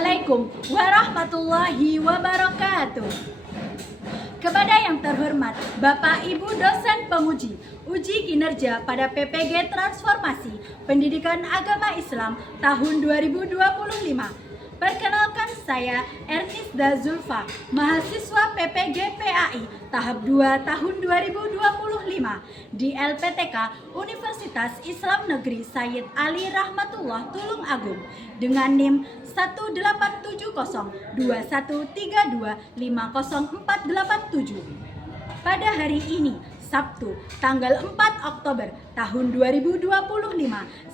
Assalamualaikum warahmatullahi wabarakatuh. Kepada yang terhormat Bapak Ibu dosen penguji uji kinerja pada PPG Transformasi Pendidikan Agama Islam tahun 2025. Perkenalkan, saya Ernisda Zulfa, mahasiswa PPG PAI tahap 2 tahun 2025 di LPTK Universitas Islam Negeri Sayyid Ali Rahmatullah Tulung Agung dengan NIM 1870213250487. Pada hari ini, Sabtu, tanggal 4 Oktober tahun 2025,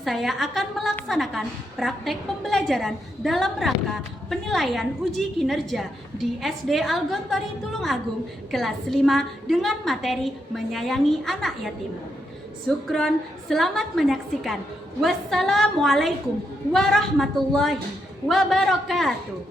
saya akan melaksanakan praktek pembelajaran dalam rangka penilaian uji kinerja di SD Al-Gontori Tulung Agung kelas 5 dengan materi menyayangi anak yatim. Syukron, selamat menyaksikan. Wassalamualaikum warahmatullahi wabarakatuh.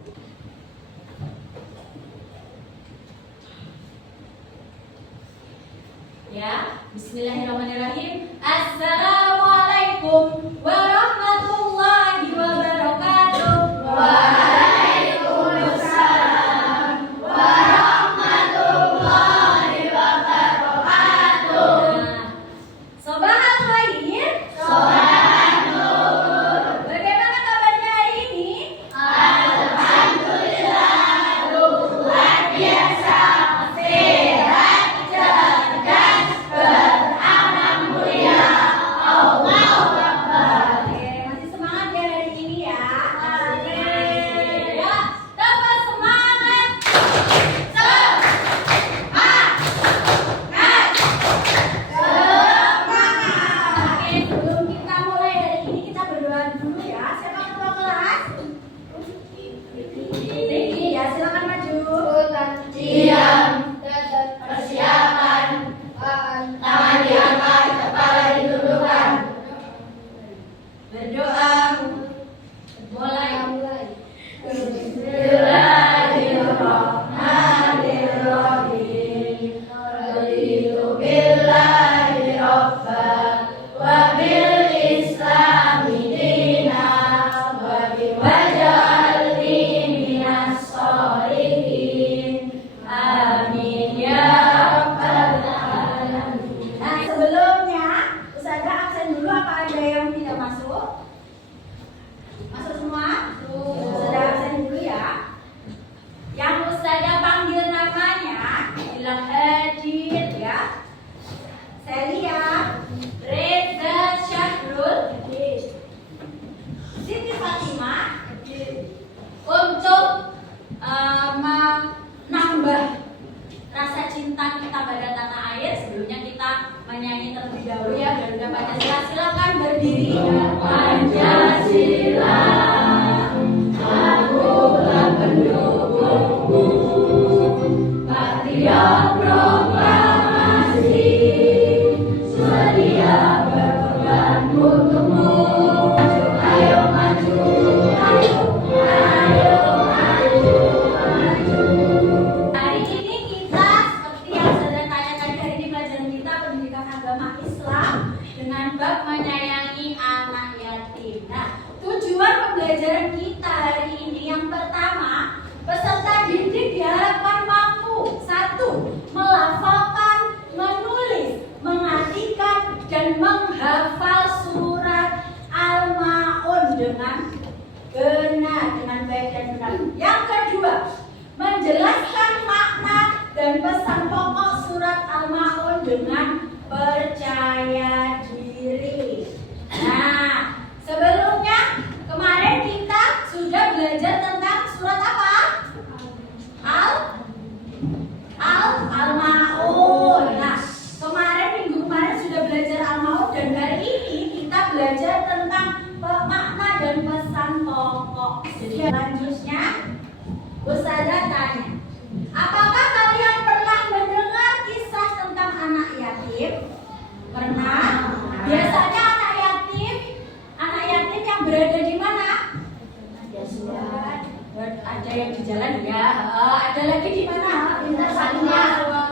Ya, bismillahirrahmanirrahim. Assalamualaikum warahmatullahi wabarakatuh. Waalaikumsalam warahmatullahi wabarakatuh. Sobat khair, sobat nur. Bagaimana kabarnya hari ini? Alhamdulillah, luar biasa. Sehat, cerdas, beramal mulia. Allahu Akbar. Masih semangat ya hari ini ya? Ya, tambah semangat. Oke, sebelum kita mulai hari ini kita berdoa dulu ya. Siapa ketua kelas? Ini ya, silakan maju. Diam. Persiapan. Tangan diangkat, kepala ditundukkan. Berdoa. Mulai. Bismillahirrahmanirrahim. Raditu billahi rabba wa bil islami dina wa bi waj'alni minas sholihin. Amin ya rabbal alamin. Nah, sebelumnya Ustazah absen dulu, apa ada yang tidak masuk? Masuk semua? Ustazah absen dulu ya. Yang Ustazah panggil namanya bilang Edit ya. Celia, Reza Syahrul, Siti Fatimah. Untuk menambah rasa cinta kita pada tanah air, sebelumnya kita menyanyi terlebih dahulu ya Garuda Pancasila. Silakan berdiri. Pancasila, akulah pendukungmu, patriot proklamasi, sedia berkorban untukmu. Ayo maju, ayo, ayo maju, maju. Hari ini kita seperti yang sudah tanya tadi, hari ini pelajaran kita pendidikan agama Islam dengan bab menyayangi anak yatim. Nah, tujuan pembelajaran kita hari ini yang pertama, peserta didik diharapkan mampu: 1. Melafalkan, menulis, mengartikan, dan menghafal surat Al-Ma'un dengan benar, dengan baik dan benar. Yang kedua, menjelaskan makna dan pesan pokok surat Al-Ma'un dengan percaya diri. Nah, sebelumnya kemarin kita sudah belajar tentang surat apa? Al-Ma'un. Nah, minggu kemarin sudah belajar Al-Ma'un, dan hari ini kita belajar tentang makna dan pesan pokok. Jadi selanjutnya Ustazah tanya, apakah kalian pernah mendengar kisah tentang anak yatim? Pernah? Biasanya anak yatim yang berada di mana? Ada yang di jalan ya. Ada lagi di mana? Pintar satunya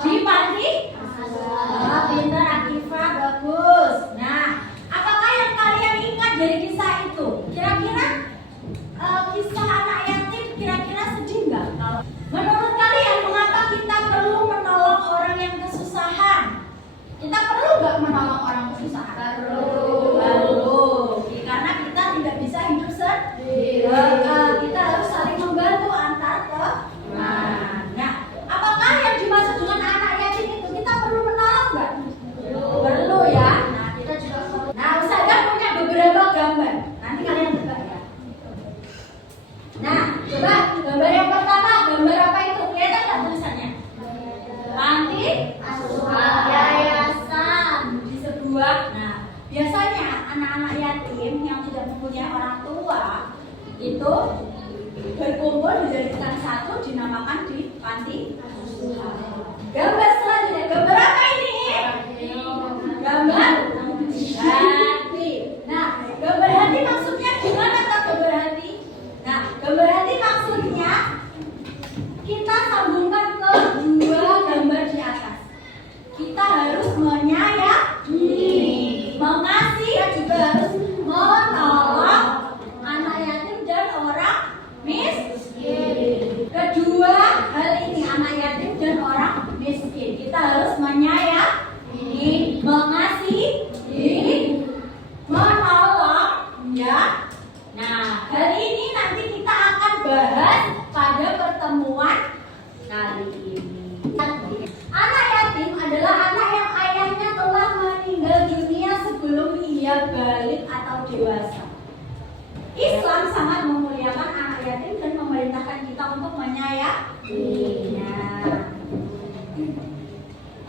di panti. Pintar, Akifah, bagus. Nah, apakah yang kalian ingat dari kisah itu? Kira-kira kisah anak yatim Biasanya anak-anak yatim yang tidak mempunyai orang tua itu berkumpul dijadikan satu, dinamakan di panti asuhan. Gambar selanjutnya, gambar apa ini? Gambar hati. Nah, gambar hati maksudnya gimana kak gambar hati? Nah, gambar hati maksudnya kita sambungkan ke dua gambar di atas. Kita harus menyayangi, mengasihi, dan juga harus menolong anak yatim dan orang miskin. Kedua hal ini, anak yatim dan orang miskin, kita harus menyayangi, mengasihi, menolong, ya. Nah, hari ini nanti kita akan bahas pada pertemuan kali ini. Anak yatim adalah anak yang ayahnya telah meninggal dunia sebelum ia balik atau dewasa. Islam sangat memuliakan anak yatim dan memerintahkan kita untuk menyayanginya.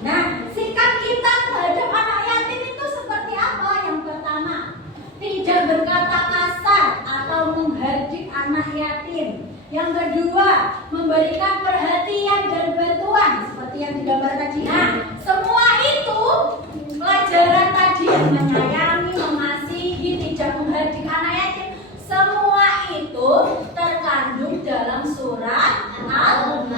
Nah, sikap kita terhadap anak yatim itu seperti apa? Yang pertama, tidak berkata kasar atau menghardik anak yatim. Yang kedua, memberikan perhatian dan bantuan seperti yang digambar tadi. Nah, semua itu pelajaran tadi, menyayangi, mengasihi, tidak menghardik anak yatim, semua itu terkandung dalam surat Al-Maun.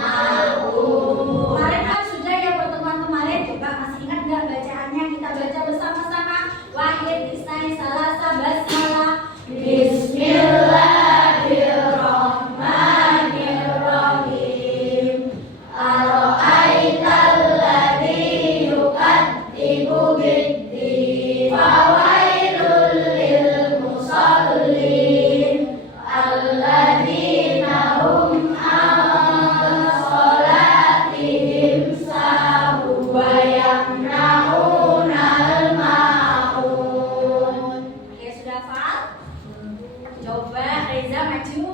Kemarin kan sudah ya pertemuan kemarin, coba masih ingat nggak bacaannya? Kita baca bersama-sama. Wahid, Isnai, Salasa, Basmalah. Bismillahirrahmanirrahim. Ara'aital ladzi yukadzibu bid-din, fawailul lil musallin alladzina hum an salatihim sahun wa yamna'unal ma'un. Oke, sudah hafal? Coba Reza maju.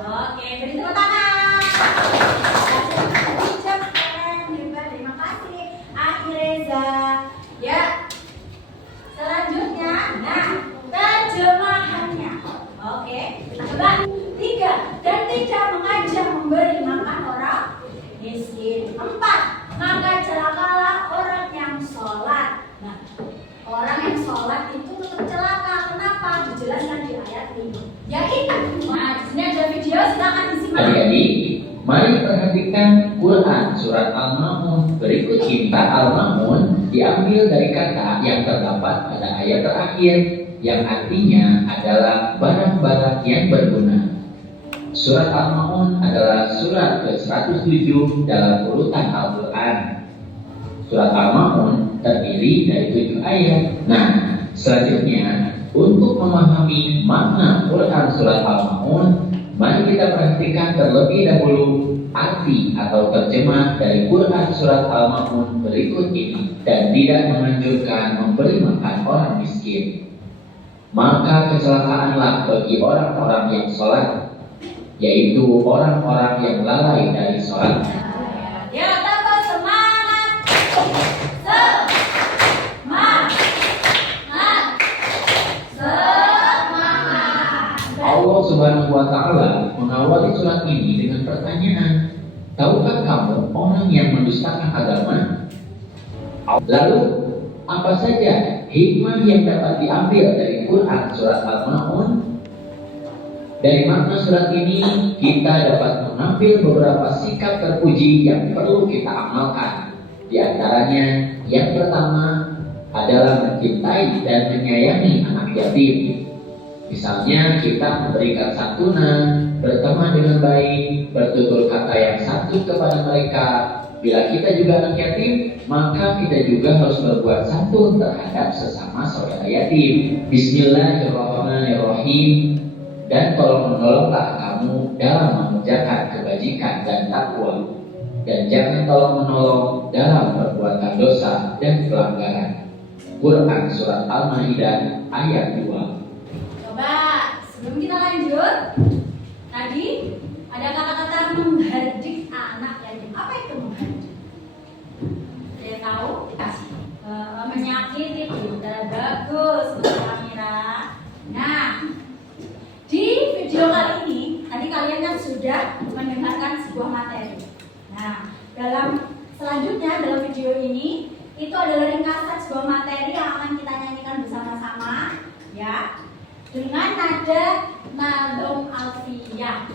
Oke, beri tepuk tangan. Terima kasih, Akhir Reza. Ya, selanjutnya, nah, terjemahannya. Oke, coba 3. Dan tidak mengajak memberi makan orang miskin. 4. Maka celakalah orang yang sholat. Nah, orang yang sholat itu tetap celaka. Kenapa? Dijelaskan di ayat ini. Yaitu, nah, di sini ada video, silakan disimak. Adik-adik, mari perhatikan Quran surat Al-Maun berikut ini. Al-Maun diambil dari kata yang terdapat pada ayat terakhir, yang artinya adalah barang-barang yang berguna. Surat Al-Maun adalah surat ke-107 dalam urutan Al-Quran. Surat Al-Maun terdiri dari 7 ayat. Nah, selanjutnya untuk memahami makna Quran surat Al-Maun, mari kita perhatikan terlebih dahulu arti atau terjemah dari Quran surat Al-Maun berikut ini. Dan tidak menganjurkan memberi makan orang miskin. Maka kecelakaanlah bagi orang-orang yang sholat, yaitu orang-orang yang lalai dari sholat. Ya, tambah semangat. Semangat. Allah Subhanahu wa Ta'ala mengawali surat ini dengan pertanyaan, tahukah kamu orang yang mendustakan agama? Lalu, apa saja hikmah yang dapat diambil dari Quran surat Al-Maun? Dari makna surat ini, kita dapat mengambil beberapa sikap terpuji yang perlu kita amalkan. Di antaranya, yang pertama adalah mencintai dan menyayangi anak yatim. Misalnya, kita memberikan santunan, berteman dengan baik, bertutur kata yang santun kepada mereka. Bila kita juga anak yatim, maka kita juga harus berbuat santun terhadap sesama saudara yatim. Bismillahirrahmanirrahim. Dan tolong menolonglah kamu dalam mengerjakan kebajikan dan takwa, dan jangan tolong menolong dalam perbuatan dosa dan pelanggaran. Quran Surat Al-Ma'idah ayat 2. Coba sebelum kita lanjut, tadi ada kata-kata menghardik anak yatim. Apa itu menghardik? Saya tahu? Menyakiti tidak bagus untuk kamera. Nah, di video kali ini tadi kalian kan sudah mendengarkan sebuah materi. Nah, selanjutnya dalam video ini itu adalah ringkasan sebuah materi yang akan kita nyanyikan bersama-sama, ya, dengan nada nadom alfiyah.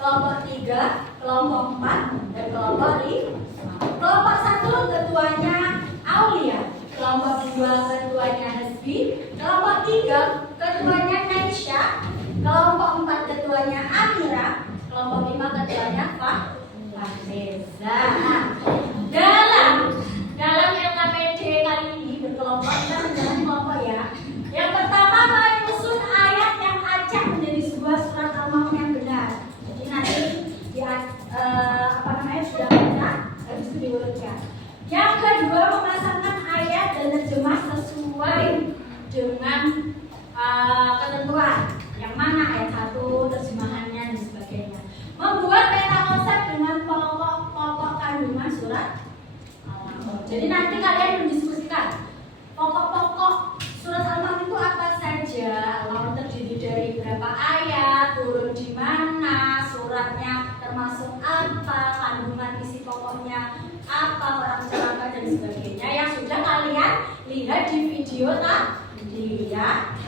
Kelompok 3, kelompok 4, dan kelompok 5. Kelompok 1 ketuanya Aulia, kelompok 2 ketuanya Hasbi, kelompok 3 ketuanya Naisha, kelompok 4 ketuanya Amira, kelompok 5 ketuanya Fahreza. Dalam LKPD kali ini berkelompok, kita menjalani kelompok ya. Yang pertama menyusun ayat yang acak menjadi sebuah surat Al-Maun yang benar. Jadi nanti sudah baca, habis itu diurutkan. Yang kedua memasangkan ayat dan terjemah sesuai dengan ketentuan. Yang mana ayat 1, terjemahannya dan sebagainya. Membuat peta konsep dengan pokok-pokok kandungan surat Al-Maun. Jadi nanti kalian mendiskusikan pokok-pokok surat Al-Maun itu apa saja, Al-Maun terdiri dari berapa ayat, turun di mana, suratnya termasuk apa, kandungan isi pokoknya apa, orang celaka dan sebagainya yang sudah kalian lihat di video tadi ya.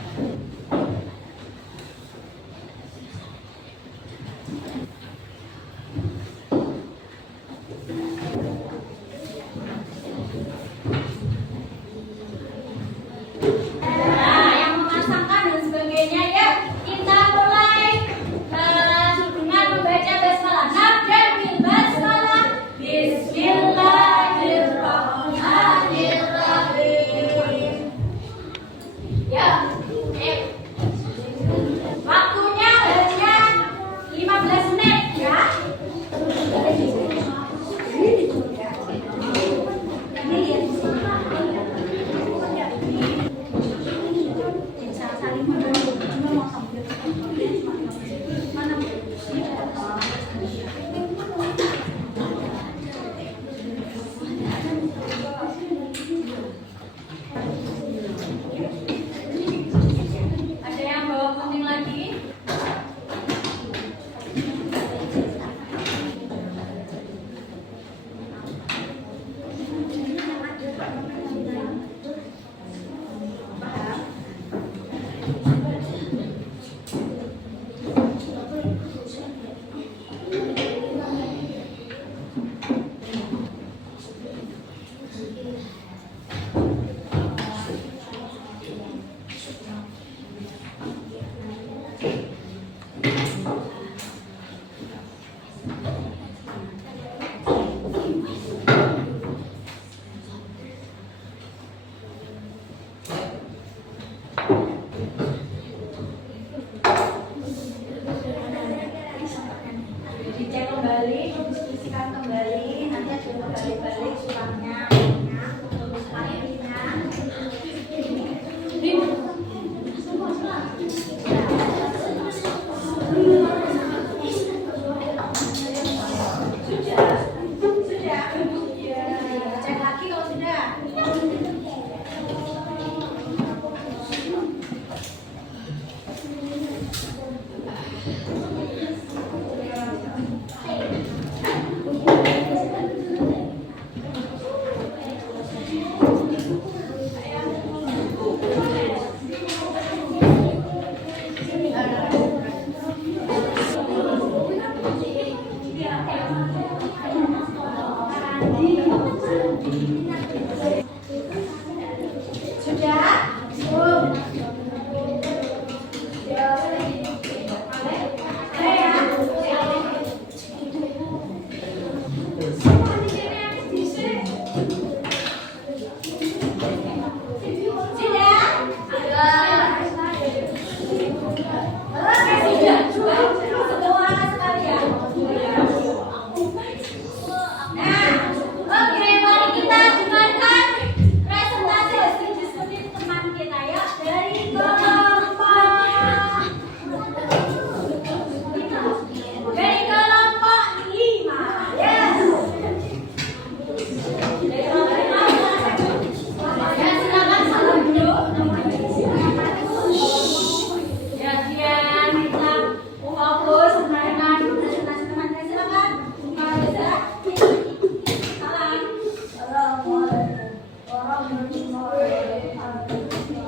Sudah? Belum?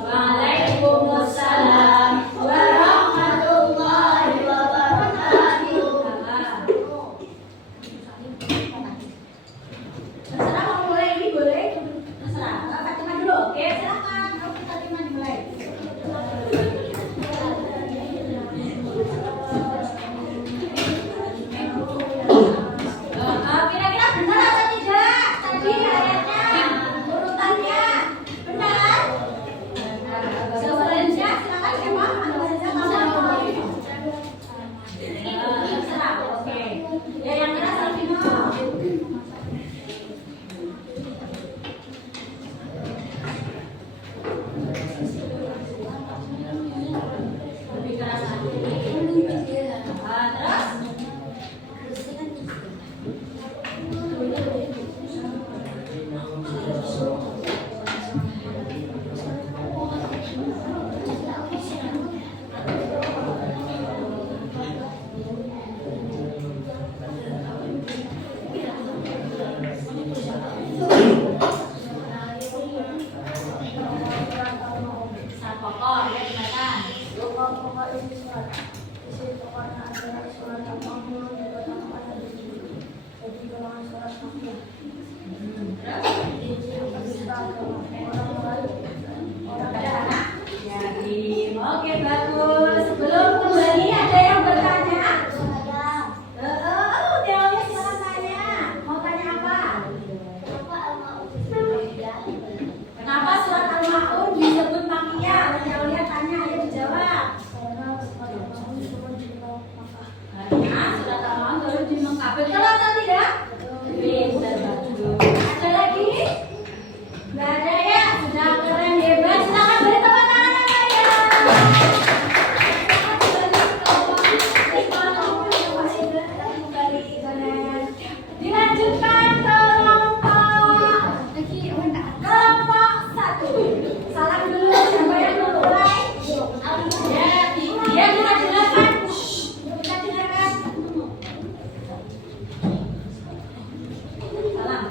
Waalaikumsalam warahmatullahi wabarakatuh. Terserah mau mulai ini boleh. Terserah. Kak Fatima dulu. Oke, silakan. Kalau kita Fatima dimulai. Kira-kira benar atau tidak? Tadi ayatnya, urutannya benar? Selanjutnya silakan siapa? Anda saja kamu. Terserah. Oke. Ya yang benar Salvino. Lebih keras lagi. Terus? Saat pokok ya silakan. Pokok isi surat. Isi pokoknya adalah surat Al-Mahmud dan kata-kata di sini. Jadi golongan surat Al-Mahmud. Kita orang lain. Ada anak? Yakin. Oke bagus. Sebelum kembali ada yang bertanya? Teonya silakan tanya. Mau tanya apa? Kenapa surat Al-Maun disebut makiyah? Teonya tanya, ayo dijawab. Karena surat Al-Maun baru di Mekah. Betul atau tidak? Betul. Ada lagi? Nggak ada ya? Sudah keren hebat. Silakan beri tepuk tangan yang meriah. Dilanjutkan kelompok satu. Salam dulu. Siapa yang mau mulai? Ya, kita dengarkan. Kita dengarkan. Salam.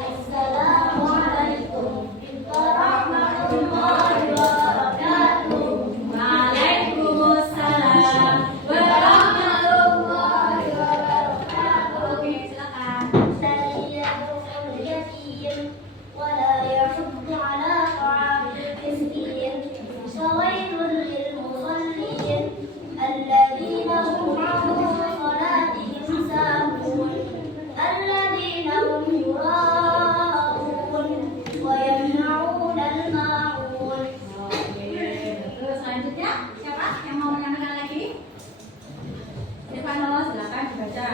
Assalamualaikum warahmatullahi wabarakatuh. Waalaikumsalam warahmatullahi wabarakatuh. Oke, silakan. سيدخل اليتيم ولا يحض على طعام المسكين فويل للمصلين الذين هم عن صلاتهم ساهون الذين هم يراءون ويمنعون الماعون. Terus selanjutnya siapa yang mau menyampaikan lagi? Stefano, silakan dibaca.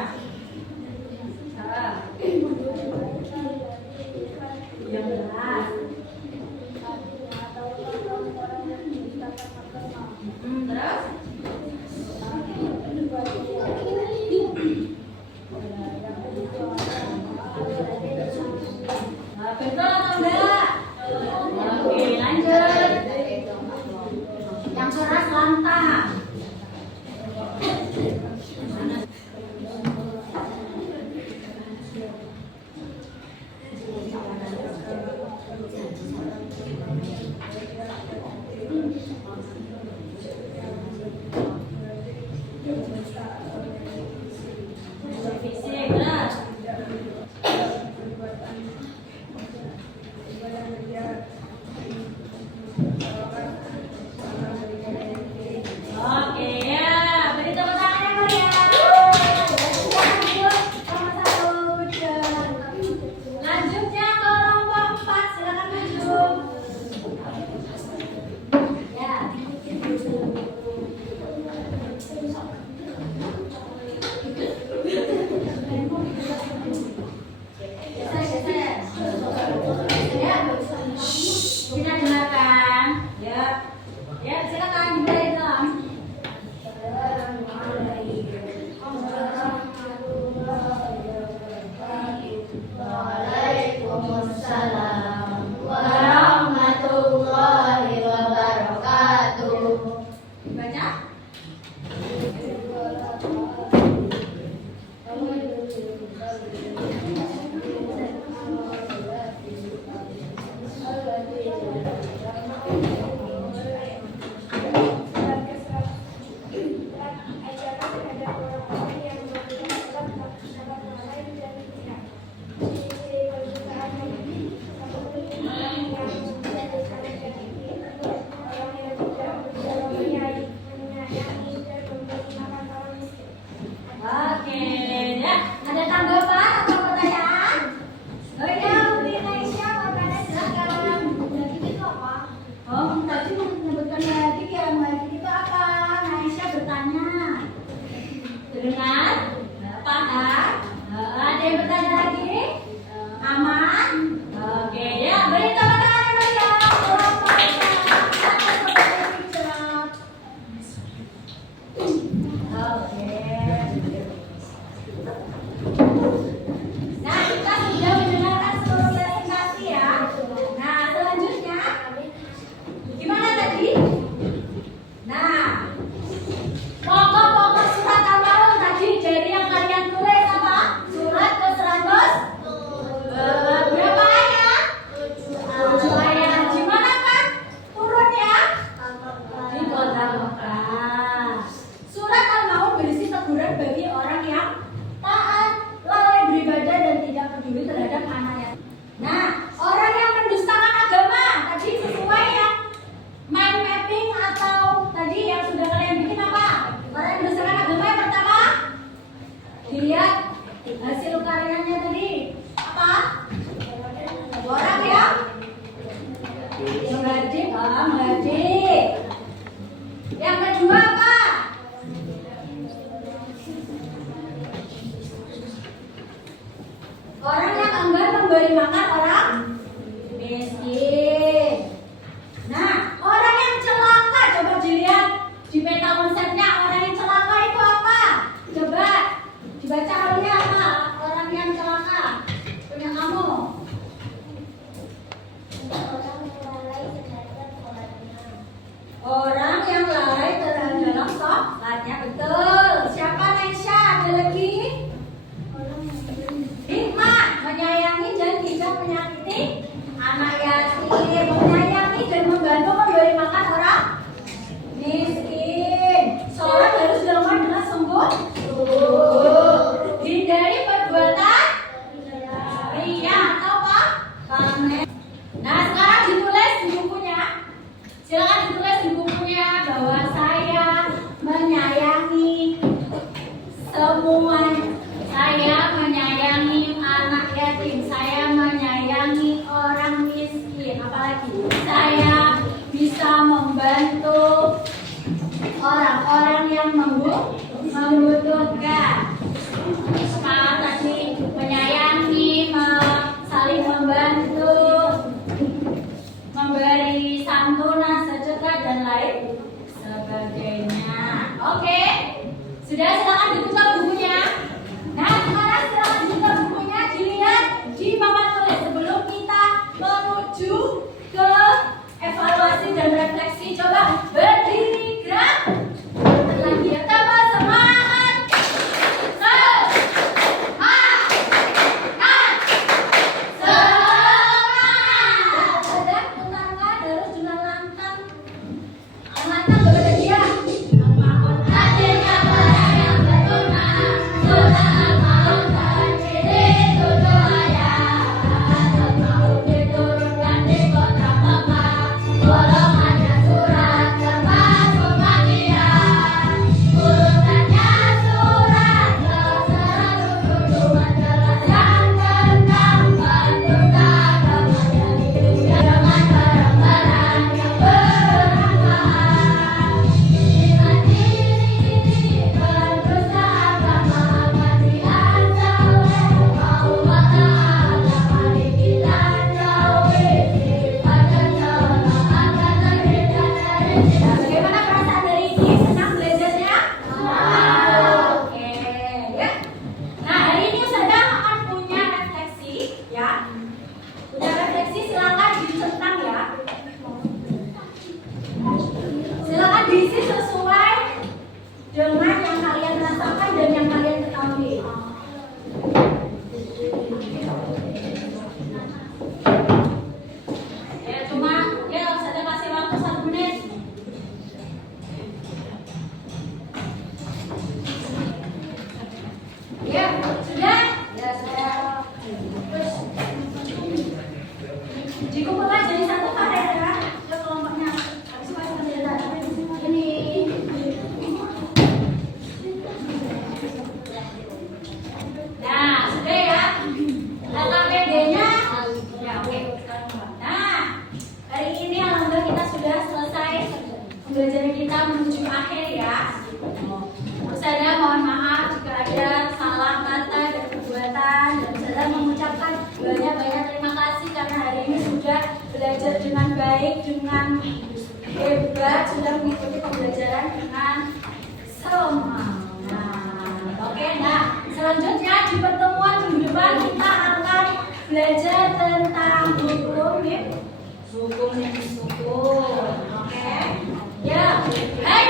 Salah. Yang benar. Terus? Betul atau enggak? Oke, lanjut. Yang keras lantang. Fisik, benar. memberi makan orang miskin. Nah, orang yang celaka, coba dilihat di peta konsepnya. Orang yang celaka itu apa? Coba dibaca olehnya apa? Orang yang celaka punya kamu. Orang yang lalai terhadap dalam sholatnya, betul. Siapa Nesha? Ada lagi? Hikmah, menyayangi dan tidak menyakiti anak yatim, menyayangi dan membantu memberi makan orang miskin. Sholat harus dilakukan dengan sungguh. Hindari perbuatan ria atau apa? Pamer. Nah, sekarang ditulis di bukunya. Silakan ditulis di bukunya bahwa saya menyayangi semua. Saya menyayangi anak yatim. Saya menyayangi orang miskin. Apalagi saya bisa membantu orang-orang yang membutuhkan. Sekarang tadi menyayangi, saling membantu, memberi santunan, sedekah dan lain sebagainya. Oke, sudah, silakan dibuka bukunya. Nah, sekarang silakan dibuka bukunya, dilihat di papan tulis sebelum kita menuju ke evaluasi dan refleksi. Coba berdiri, gerak. Lagi ya, tambah semangat. Bagaimana perasaan dari ini? Senang belajarnya? Oke, ya. Nah, hari ini Ustazah akan punya refleksi, ya. Punya refleksi, silakan dicentang ya. Silakan diisi sesuai dengan yang kalian rasakan dan yang kalian ketahui. Ya, cuma ya Ustazah kasih waktu 1 menit. Ya, sudah? Ya, sudah. Terus dikumpulkan jadi satu paket ya. Ya, kelompoknya. Habis masuk ke dalam. Ini. Nah, sudah ya. LKPD-nya. Ya, oke. Nah, hari ini alhamdulillah kita sudah selesai pembelajaran kita menuju akhir ya. Ustazah mohon maaf jika ada salah kata dan perbuatan, dan Ustazah mengucapkan banyak-banyak terima kasih karena hari ini sudah belajar dengan baik, dengan hebat, sudah mengikuti pembelajaran dengan semangat. Oke, nah selanjutnya di pertemuan minggu depan kita akan belajar tentang hukum hukum. Oke, ya. Hai,